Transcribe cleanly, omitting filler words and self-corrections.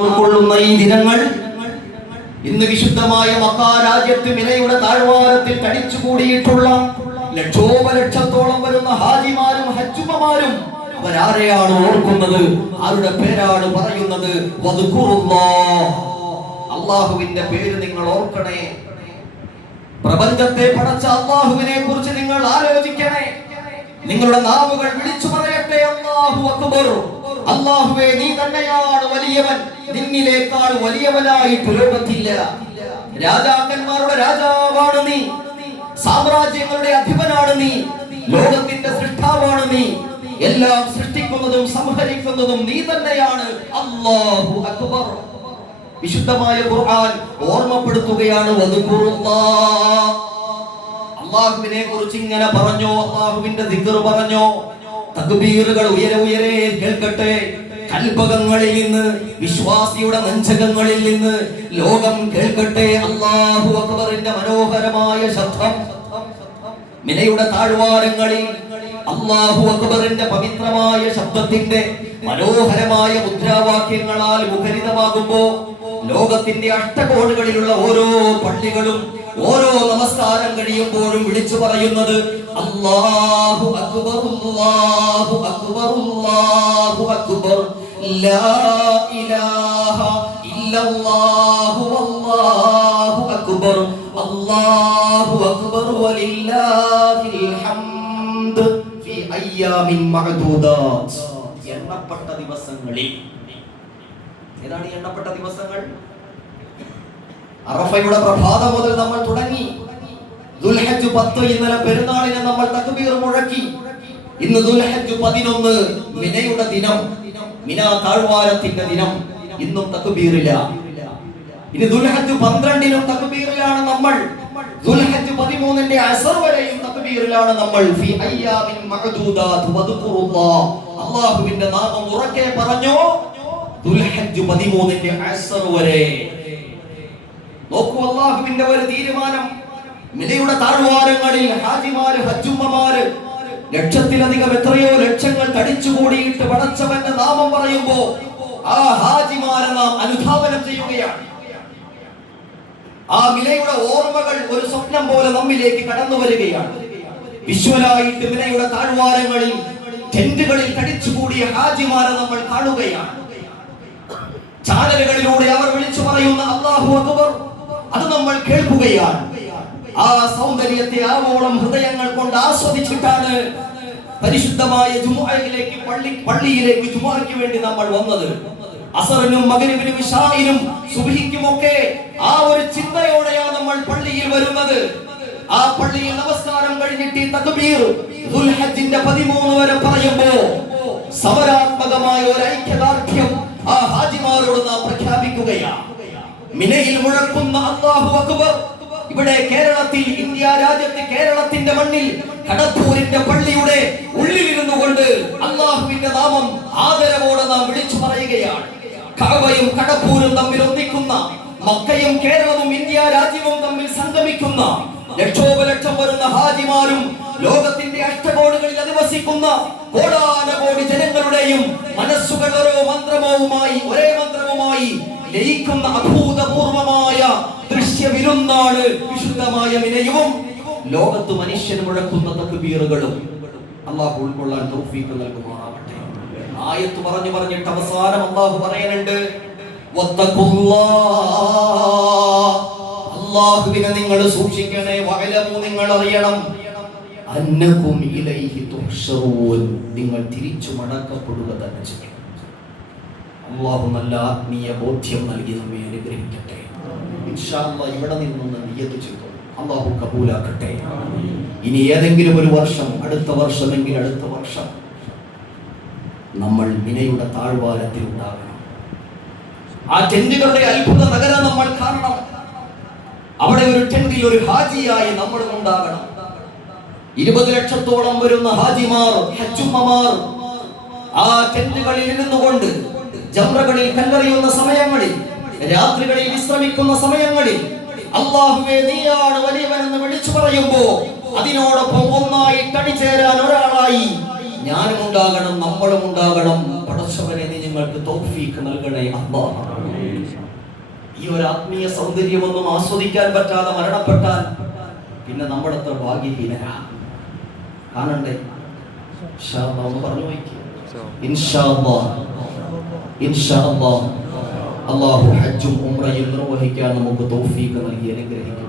ഉൾക്കൊള്ളുന്ന ഈ ദിനങ്ങൾ ഇന്ന് വിശുദ്ധമായ മക്ക രാജ്യത്ത് മിനയുടെ താഴ്വാരത്തിൽ തടിച്ചുകൂടിയിട്ടുള്ള ലക്ഷോപലക്ഷത്തോളം വരുന്ന ഹാജിമാരും ഹജ്ജുമ്മമാരും അവരാരെയാണ് ഓർക്കുന്നത്? അവരുടെ പേരാണ് പറയുന്നത് അള്ളാഹുവിന്റെ പേര് നിങ്ങൾ ഓർക്കണേ. പ്രപഞ്ചത്തെ പടച്ച അള്ളാഹുവിനെ കുറിച്ച് നിങ്ങൾ ആലോചിക്കണേ. നിങ്ങളുടെ നാവുകൾ വിളിച്ചു പറയട്ടെ, അല്ലാഹു അക്ബർ. അല്ലാഹുവേ, നീ തന്നെയാണ് വലിയവൻ, നിന്നിലേക്കാൾ വലിയവനായിട്ട് ലോകത്തില്ല. രാജാക്കന്മാരുടെ രാജാവാണ് നീ, സാമ്രാജ്യങ്ങളുടെ അധിപനാണ് നീ, ലോകത്തിന്റെ സൃഷ്ടാവാണ് നീ, എല്ലാം സൃഷ്ടിക്കുന്നതും സംഹരിക്കുന്നതും നീ തന്നെയാണ്. അല്ലാഹു അക്ബർ. വിശുദ്ധമായ ഖുർആൻ ഓർമ്മപ്പെടുത്തുകയാണ്, അല്ലാഹുവിനെ കുറിച്ച് ഇങ്ങനെ പറഞ്ഞോ, അല്ലാഹുവിന്റെ ദിക്ർ പറഞ്ഞോ. തക്ബീറുകൾ ഉയരെ ഉയരെ കേൾക്കട്ടെ. കൽബകങ്ങളിൽ നിന്ന്, വിശ്വാസിയുടെ നെഞ്ചകങ്ങളിൽ നിന്ന് ലോകം കേൾക്കട്ടെ അല്ലാഹു അക്ബറിന്റെ മനോഹരമായ ശബ്ദം. മിനയുടെ താഴ്വാരങ്ങളിൽ അല്ലാഹു അക്ബറിന്റെ പവിത്രമായ ശബ്ദത്തിന്റെ മനോഹരമായ മുദ്രാവാക്യങ്ങളാൽ മുഖരിതമാകുമ്പോ ലോകത്തിന്റെ അഷ്ടകോണുകളിലുള്ള ഓരോ പള്ളികളും ഓരോ നമസ്കാരം കഴിയുമ്പോഴും വിളിച്ചു പറയുന്നത് അല്ലാഹു അക്ബർ, അല്ലാഹു അക്ബർ, അല്ലാഹു അക്ബർ, ലാ ഇലാഹ ഇല്ലല്ലാഹു വല്ലാഹു അക്ബർ, അല്ലാഹു അക്ബർ വലില്ലാഹിൽ ഹംദ് ഫീ അയ്യാമിൻ മഅദൂദാത്ത്. എണ്ണപ്പെട്ട ദിവസങ്ങളിൽ. ഏതാണ് ഈ എണ്ണപ്പെട്ട ദിവസങ്ങൾ? അറഫയുടെ പ്രഭാതം മുതൽ നമ്മൾ തുടങ്ങി. ദുൽഹജ്ജ് 10 ഇന്നലെ പെരുന്നാളിനെ നമ്മൾ തക്ബീർ മുഴക്കി. ഇന്ന് ദുൽഹജ്ജ് 11 മിനയുടെ ദിനം, മിന താഴ്വാരത്തിന്റെ ദിനം. ഇന്നും തക്ബീറില്ല. ഇനി ദുൽഹജ്ജ് 12നും തക്ബീറിലാണ് നമ്മൾ. ദുൽഹജ്ജ് 13ന്റെ അസർ വരെയും തക്ബീറിലാണ് നമ്മൾ. ഫി അയ്യാമിൻ മഅദൂദാത്ത് വദ്കുറുല്ലാഹ്. അല്ലാഹുവിന്റെ നാമം ഉറക്കെ പറഞ്ഞോ. ദുൽഹജ്ജ് 13ന്റെ അസർ വരെ നോക്കൂ. അല്ലാഹുവിന്റെ ഒരു തീരുമാനം. മിനയുടെ താഴ്വാരങ്ങളിൽ ഹാജിമാര് ഹജ്ജുമ്മമാര് ലക്ഷത്തിലധികം, എത്രയോ ലക്ഷങ്ങൾ തടിച്ചുകൂടിയിട്ട് പടച്ചവന്റെ നാമം പറയുമ്പോ ആ ഹാജിമാരെ നാം അനുധാവനം ചെയ്യുകയാണ്. ആ മിനയുടെ ഓർമ്മകൾ ഒരു സ്വപ്നം പോലെ നമ്മിലേക്ക് കടന്നു വരികയാണ്. വിശ്വലായിട്ട് മിനയുടെ താഴ്വാരങ്ങളിൽ ടെന്റുകളിൽ തടിച്ചുകൂടിയ ഹാജിമാരെ നമ്മൾ കാണുകയാണ്. ചാനലുകളിലൂടെ അവർ വിളിച്ചു പറയുന്ന അല്ലാഹു അക്ബർ അത് നമ്മൾ കേൾക്കുകയാണ്. ആ സൗന്ദര്യത്തെ ആവോളം ഹൃദയങ്ങൾ കൊണ്ട് ആസ്വദിച്ചിട്ടാണ് പരിശുദ്ധമായ ജുമുഅയിലേക്ക് പള്ളിയിലേക്ക് ജുമുഅയ്ക്ക് വേണ്ടി നമ്മൾ വന്നത്. അസറിനും മഗ്രിബിനും ഇശാഇനും സുബ്ഹിക്കുമൊക്കെ ആ ഒരു ചിന്തയോടെയാണ് നമ്മൾ പള്ളിയിൽ വരുന്നത്. ആ പള്ളിയിൽ നമസ്കാരം കഴിഞ്ഞിട്ട് ഈ തക്ബീർ ദുൽഹജ്ജിന്റെ 13 വരെ പറയുമ്പോൾ സമരാത്മകമായ ഒരു ഐക്യദാർഢ്യം ആ ഹാജിമാരോട് നാം പ്രഖ്യാപിക്കുകയാണ്. മിനയിൽ മുഴക്കുന്ന അല്ലാഹു അക്ബർ. ഇവിടെ കേരളത്തിൽ, ഇന്ത്യ രാജ്യത്ത്, കേരളത്തിന്റെ മണ്ണിൽ കടത്തൂരിന്റെ പള്ളിയുടെ ഉള്ളിലിരുന്നു കൊണ്ട് അല്ലാഹുവിന്റെ നാമം ആദരവോടെ നാം വിളിച്ചു പറയുകയാണ്. കഅബയും കടപ്പൂരും തമ്മിൽ ഒന്നിക്കുന്ന, മക്കയും കേരളവും ഇന്ത്യ രാജ്യവും തമ്മിൽ സംഗമിക്കുന്ന ലക്ഷോപലക്ഷം വരുന്ന ഹാജിമാരും ലോകത്തിന്റെ അഷ്ടകോണുകളിൽ അധിവസിക്കുന്ന കോടാനകോടി ജനങ്ങളുടെയും മനസ്സുകൾ ഒരേ മന്ത്രവുമായി ലയിക്കുന്ന അഭൂതപൂർവമായ ദൃശ്യവിരുന്നാണ് വിശുദ്ധമായ മിനയും ലോകത്ത് മനുഷ്യൻ മുഴക്കുന്ന തക്ബീറുകളും. അല്ലാഹു ഉൾക്കൊള്ളാൻ തൗഫീഖ് നൽകുമാറാവട്ടെ. ആയത്ത് പറഞ്ഞിട്ട് അവസാനം അല്ലാഹു പറയുന്നുണ്ട്, അല്ലാഹുവിനെ നിങ്ങൾ സൂക്ഷിക്കണേ. വഅലമു, നിങ്ങൾ അറിയണം, അന്നകും ഇലൈഹി തുഹ്ശറൂൻ, നിങ്ങൾ തിരിച്ചു മടക്കപ്പെടുക തന്നെ ചെയ്യും. അല്ലാഹു നല്ല ആത്മീയ ബോധ്യം നൽകി നമ്മെ അനുഗ്രഹിക്കട്ടെ. ഇൻഷാ അല്ലാഹ് ഇവിടെ നിന്നൊന്ന് നിയ്യത്ത് ചെയ്തു അല്ലാഹു കബൂലാക്കട്ടെ. ഇനി ഏതെങ്കിലും ഒരു വർഷം, അടുത്ത വർഷമെങ്കിൽ അടുത്ത വർഷം നമ്മൾ മിനയുടെ താഴ്വാരത്തിൽ ഉണ്ടാകണം. ആ ടെന്റുകളുടെ അത്ഭുത നഗരം നമ്മൾ കാണണം. അവിടെ ഒരു ടെന്റിൽ ഒരു ഹാജിയായി നമ്മൾ ഉണ്ടാകണം. 20 ലക്ഷത്തോളം വരുന്ന ഹാജിമാർ, ഹജ്ജുമ്മമാർ ആ ടെന്റുകളിൽ ഇരുന്നുകൊണ്ട് ജംറകളിൽ കല്ലെറിയുന്ന സമയങ്ങളിൽ, രാത്രികളിൽ വിശ്രമിക്കുന്ന സമയങ്ങളിൽ അല്ലാഹുവേ നീയാണ് വലിയവനെന്ന് വിളിച്ചു പറയുമ്പോ അതിനോടൊപ്പം ഒന്നായി തടിചേരാൻ ഒരാളായി ഞാനും ഉണ്ടാകണം, നമ്മളും ഉണ്ടാകണം. പടച്ചവനെ നീ ഞങ്ങൾക്ക് തൗഫീഖ് നൽകണേ അല്ലാഹ്. ഈ ഒരു ആത്മീയ സൗന്ദര്യമൊന്നും ആസ്വദിക്കാൻ പറ്റാതെ മരണപ്പെട്ടാൽ പിന്നെ നമ്മളത്ര ഭാഗ്യഹീനരാ. കാണണ്ടേ? ഇൻഷാ അല്ലാഹ് ഒന്ന് പറഞ്ഞു നോക്കി. ഇൻഷാ അല്ലാഹ്, ഇൻഷാ അല്ലാഹ് അല്ലാഹു ഹജ്ജും ഉംറയും നിർവഹിക്കാൻ നമുക്ക് തൗഫീഖ് നൽകി അനുഗ്രഹിക്കും.